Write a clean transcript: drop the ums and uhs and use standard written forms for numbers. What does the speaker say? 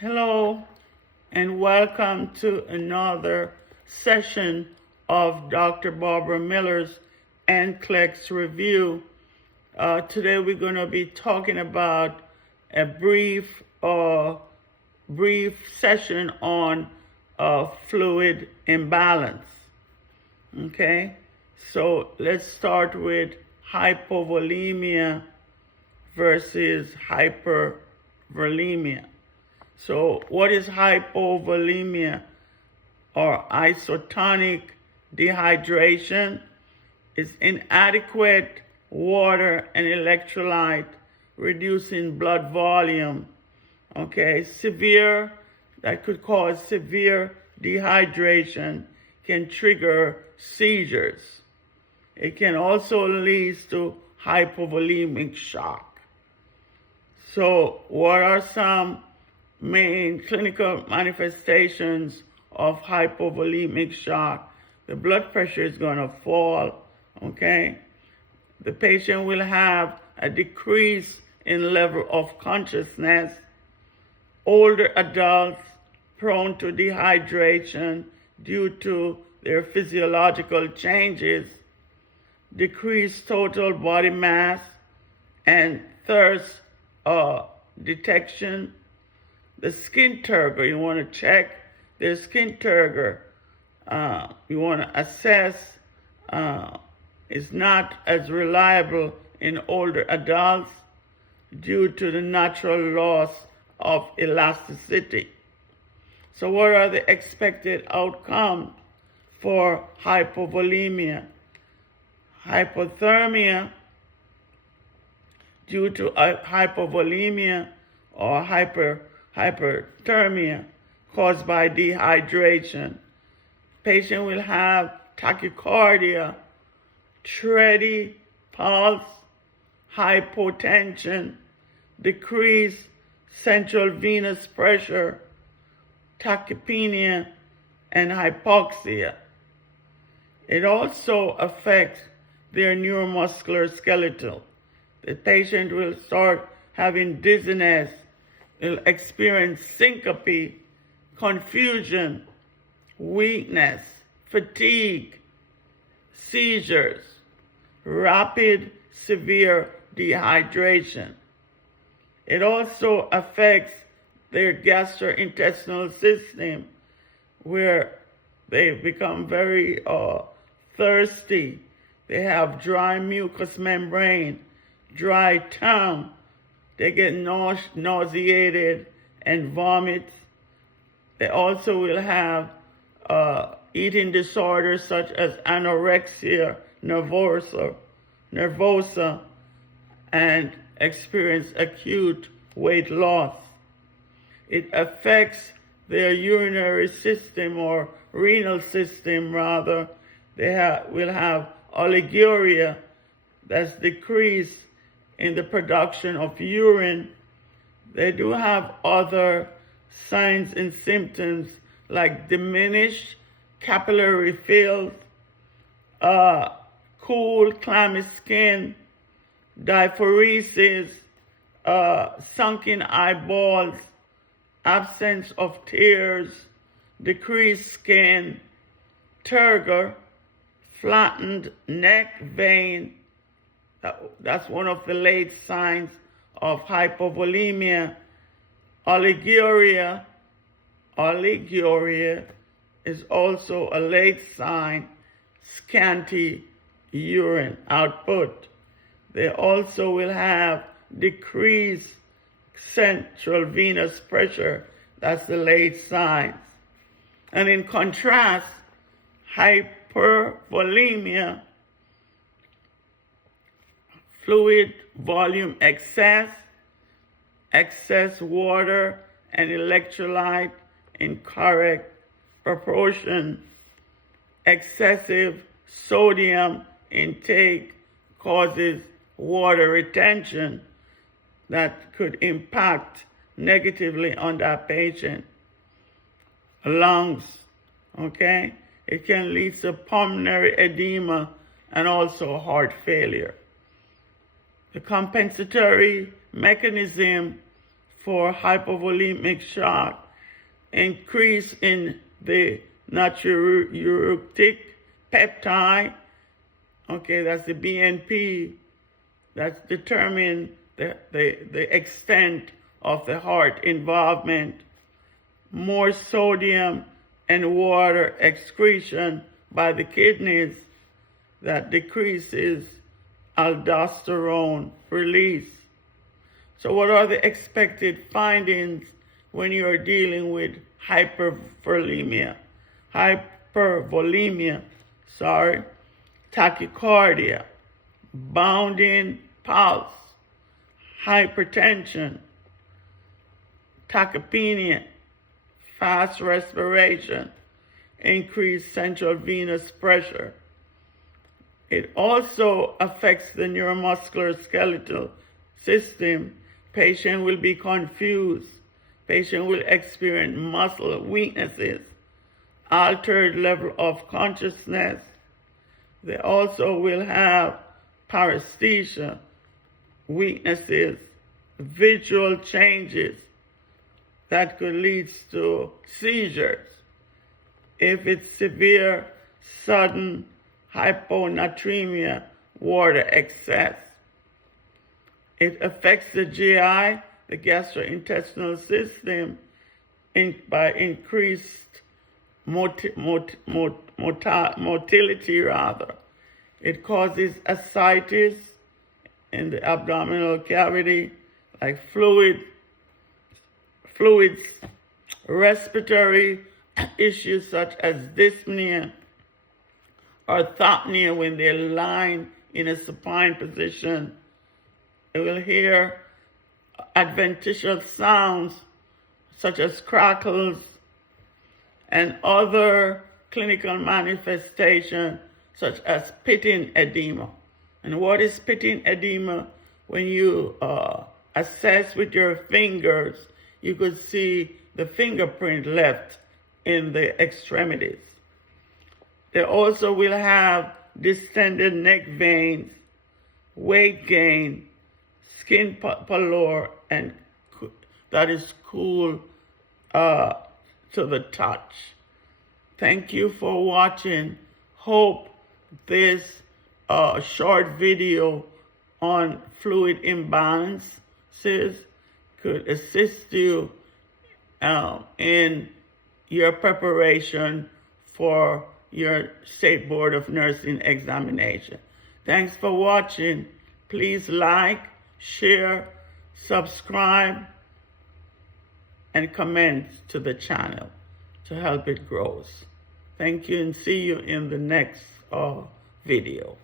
Hello, and welcome to another session of Dr. Barbara Miller's NCLEX review. Today we're going to be talking about a brief session on fluid imbalance. Okay, so let's start with hypovolemia versus hypervolemia. So what is hypovolemia or isotonic dehydration? It's inadequate water and electrolyte, reducing blood volume. Okay, that could cause severe dehydration, can trigger seizures. It can also lead to hypovolemic shock. So what are some main clinical manifestations of hypovolemic shock? The blood pressure is going to fall, okay? The patient will have a decrease in level of consciousness. Older adults prone to dehydration due to their physiological changes, decreased total body mass, and thirst detection. The skin turgor, you want to check their skin turgor. You want to assess. It's not as reliable in older adults due to the natural loss of elasticity. So what are the expected outcomes for hypovolemia? Hypothermia due to hypovolemia or hyperthermia caused by dehydration. Patient will have tachycardia, steady pulse, hypotension, decreased central venous pressure, tachypnea, and hypoxia. It also affects their neuromuscular skeletal. The patient will start having dizziness, will experience syncope, confusion, weakness, fatigue, seizures, rapid, severe dehydration. It also affects their gastrointestinal system, where they become very thirsty. They have dry mucous membrane, dry tongue. They get nauseated and vomit. They also will have eating disorders such as anorexia nervosa, and experience acute weight loss. It affects their urinary system or renal system rather. They will have oliguria, that's decrease in the production of urine. They do have other signs and symptoms like diminished capillary field, cool, clammy skin, diaphoresis, sunken eyeballs, absence of tears, decreased skin, turgor, flattened neck vein. That's one of the late signs of hypovolemia. Oliguria is also a late sign, scanty urine output. They also will have decreased central venous pressure. That's the late signs. And in contrast, hypervolemia, fluid volume excess water and electrolyte in correct proportion, excessive sodium intake causes water retention that could impact negatively on that patient. Lungs, okay? It can lead to pulmonary edema and also heart failure. The compensatory mechanism for hypovolemic shock, increase in the natriuretic peptide. Okay, that's the BNP. That's determine the extent of the heart involvement. More sodium and water excretion by the kidneys that decreases aldosterone release. So what are the expected findings when you are dealing with hypervolemia? Tachycardia, bounding pulse, hypertension, tachypnea, fast respiration, increased central venous pressure. It also affects the neuromuscular skeletal system. Patient will be confused. Patient will experience muscle weaknesses, altered level of consciousness. They also will have paresthesia, weaknesses, visual changes that could lead to seizures. If it's severe, sudden hyponatremia, water excess. It affects the GI, the gastrointestinal system, by increased motility rather. It causes ascites in the abdominal cavity, like fluids, respiratory issues such as dyspnea, orthopnea when they're lying in a supine position. You will hear adventitious sounds such as crackles and other clinical manifestations such as pitting edema. And what is pitting edema? When you assess with your fingers, you could see the fingerprint left in the extremities. They also will have distended neck veins, weight gain, skin pallor, and that is cool to the touch. Thank you for watching. Hope this short video on fluid imbalances could assist you in your preparation for your State Board of Nursing examination. Thanks for watching. Please like, share, subscribe, and comment to the channel to help it grow. Thank you, and see you in the next video.